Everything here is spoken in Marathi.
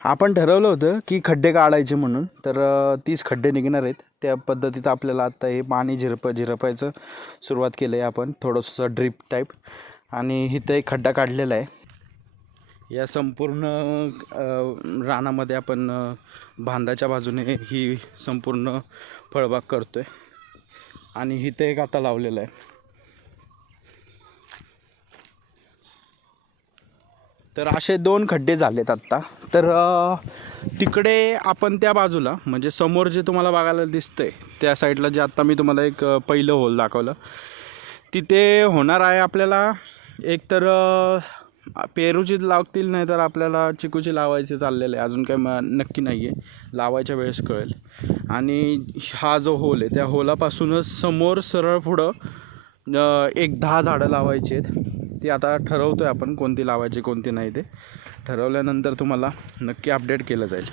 आपण ठरवलं होतं की खड्डे काढायचे म्हणून, तर 30 खड्डे निघणार आहेत. त्या पद्धतीत आपल्याला आत्ता हे पाणी झिरपायचं सुरुवात केलं आहे आपण, थोडंसं ड्रीप टाईप. आणि इथं एक खड्डा काढलेला आहे. या संपूर्ण रानामध्ये आपण बांधाच्या बाजूने ही संपूर्ण फळबाग करतो आहे. आणि इथं एक आता लावलेलं आहे. तर असे 2 खड्डे झालेत आत्ता. तर तिकडे आपण त्या बाजूला म्हणजे समोर जे तुम्हाला बघायला दिसतंय त्या साईडला, जे आत्ता मी तुम्हाला एक पहिलं होल दाखवलं, तिथे होणार आहे आपल्याला एक तर पेरूची लावतील, नाही तर आपल्याला चिकूची लावायचे चाललेलं आहे. अजून काही नक्की नाही आहे, लावायच्या वेळेस कळेल. आणि हा जो होल आहे त्या होलापासूनच समोर सरळ पुढं एक 10 झाडं लावायची आहेत. ती आता ठरवतो आहे आपण कोणती लावायची कोणती नाही. ते ठरवल्यानंतर तुम्हाला नक्की अपडेट केलं जाईल.